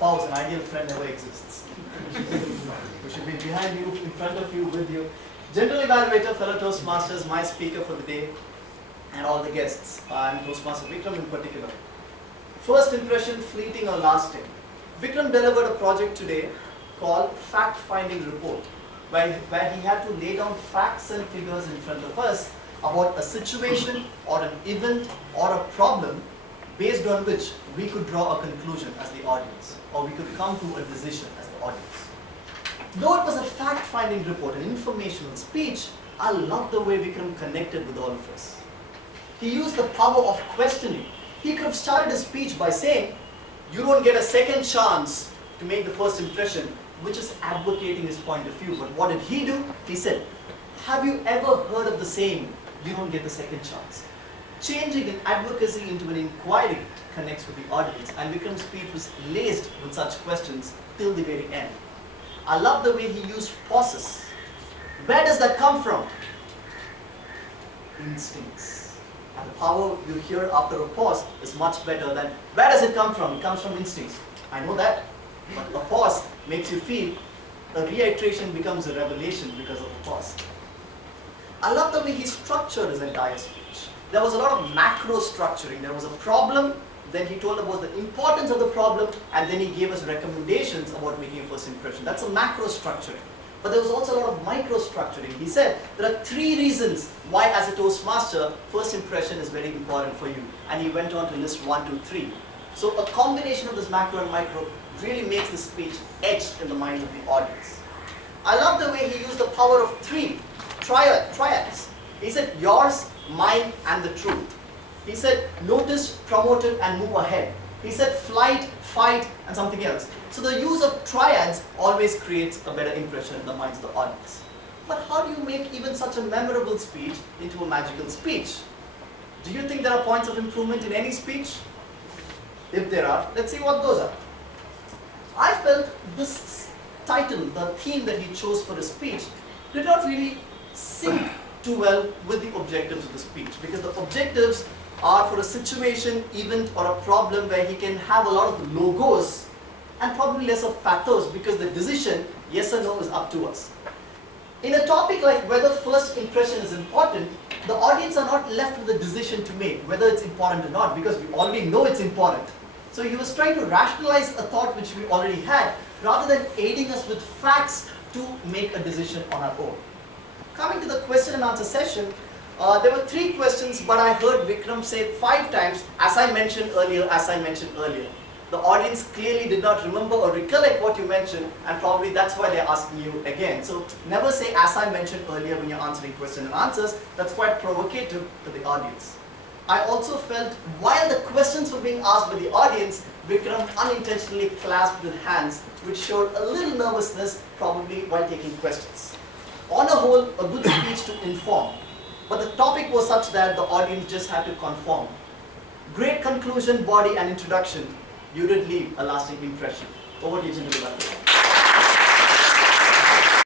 spouse, an ideal friend never exists. We should be behind you, in front of you, with you. General evaluator, fellow Toastmasters, my speaker for the day, and all the guests, and Toastmaster Vikram in particular. First impression, fleeting or lasting. Vikram delivered a project today called Fact-Finding Report, where he had to lay down facts and figures in front of us about a situation or an event or a problem based on which we could draw a conclusion as the audience, or we could come to a decision as the audience. Though it was a fact-finding report, an informational speech, I love the way Vikram connected with all of us. He used the power of questioning. He could have started his speech by saying, you don't get a second chance to make the first impression, which is advocating his point of view. But what did he do? He said, have you ever heard of the saying, you don't get the second chance? Changing an advocacy into an inquiry connects with the audience, and Vikram's speech was laced with such questions till the very end. I love the way he used pauses. Where does that come from? Instincts. And the power you hear after a pause is much better than where does it come from? It comes from instincts. I know that, but a pause makes you feel a reiteration becomes a revelation because of a pause. I love the way he structured his entire speech. There was a lot of macro structuring. There was a problem, then he told about the importance of the problem, and then he gave us recommendations about making a first impression. That's a macro structuring. But there was also a lot of micro structuring. He said, there are 3 reasons why as a Toastmaster, first impression is very important for you. And he went on to list 1, 2, 3. So a combination of this macro and micro really makes the speech etched in the mind of the audience. I love the way he used the power of 3 triads. He said, yours, mine, and the truth. He said, notice, promote it, and move ahead. He said, flight, fight, and something else. So the use of triads always creates a better impression in the minds of the audience. But how do you make even such a memorable speech into a magical speech? Do you think there are points of improvement in any speech? If there are, let's see what those are. I felt this title, the theme that he chose for his speech, did not really sync too well with the objectives of the speech, because the objectives are for a situation, event, or a problem where he can have a lot of logos and probably less of pathos, because the decision, yes or no, is up to us. In a topic like whether first impression is important, the audience are not left with a decision to make, whether it's important or not, because we already know it's important. So he was trying to rationalize a thought which we already had, rather than aiding us with facts to make a decision on our own. Coming to the question and answer session, there were 3 questions, but I heard Vikram say 5 times, as I mentioned earlier, as I mentioned earlier. The audience clearly did not remember or recollect what you mentioned, and probably that's why they're asking you again. So never say as I mentioned earlier when you're answering questions and answers. That's quite provocative to the audience. I also felt while the questions were being asked by the audience, Vikram unintentionally clasped his hands, which showed a little nervousness probably while taking questions. On a whole, a good speech to inform, but the topic was such that the audience just had to conform. Great conclusion, body, and introduction. You did leave a lasting impression. Over to you, General.